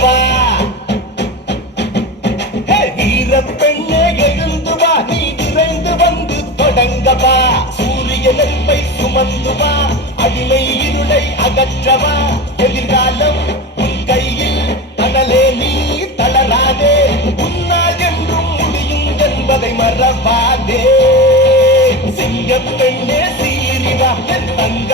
தொடங்கவா வீர பெண்ணே எழுந்து வா நீ விரைந்து வந்து தொடங்கவா சூரிய நெருப்பை சுமந்து வா அடிமை இருளை அகற்றவா எதிர்காலம் உன் கையில் தடலே நீ தளராதே உன்னால் என்றும் முடியும் என்பதை மறவாதே சிங்க பெண்ணே சீரிவா என் தங்க